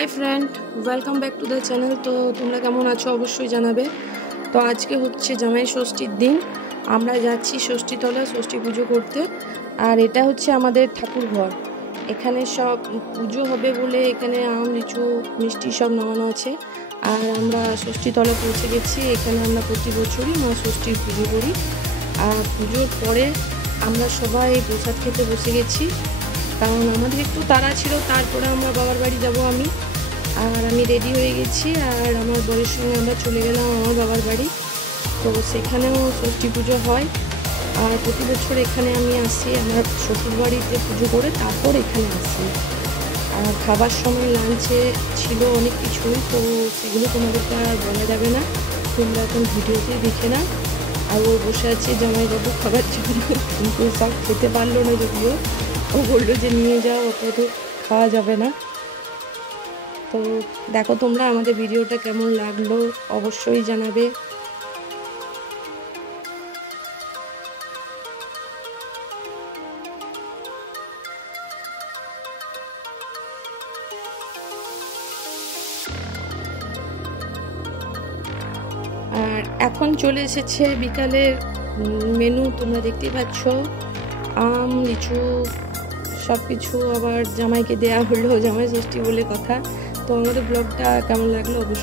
Hi friend, welcome back to the channel. তো তোমরা কেমন আছো অবশ্যই জানাবে। তো আজকে হচ্ছে জামাই ষষ্ঠীর দিন। আমরা যাচ্ছি ষষ্ঠীতলা ষষ্ঠী পুজো করতে। আর এটা হচ্ছে আমাদের ঠাকুর ঘর। এখানে সব পুজো হবে বলে এখানে আম লিচু মিষ্টি সব নামানো আছে। আর আমরা ষষ্ঠীতলা পৌঁছে গেছি। এখানে আমরা প্রতি বছরই মা ষষ্ঠীর পুজো করি। আর পুজোর পরে আমরা সবাই প্রসাদ খেতে বসে গেছি, কারণ আমাদের একটু তাড়া ছিল। তারপরে আমরা বাবার বাড়ি যাব আমি রেডি হয়ে গেছি। আর আমার বরের সঙ্গে আমরা চলে গেলাম আমার বাবার বাড়ি। তো সেখানেও ষষ্ঠী পুজো হয়। আর প্রতি বছর এখানে আমি আসি, আমার শ্বশুর বাড়িতে পুজো করে তারপর এখানে আসি। আর খাবার সময় লাঞ্চে ছিল অনেক কিছুই, তো সেগুলো তোমাদেরকে আর বলা যাবে না, তোমরা এখন ভিডিওতে দেখে না। আর ও বসে আছে জামাইবাবু খাবার জন্য, কিন্তু সব খেতে পারলো না। যদিও ও বললো যে নিয়ে যাও, অত খাওয়া যাবে না। তো দেখো তোমরা আমাদের ভিডিওটা কেমন লাগলো অবশ্যই জানাবে। আর এখন চলে এসেছে বিকালের মেনু, তোমরা দেখতেই পাচ্ছ। আম লিচু সব কিছু আবার জামাইকে দেয়া হলো, জামাই ষষ্ঠী বলে কথা। তো আমাদের ব্লগটা কেমন লাগলো অবশ্যই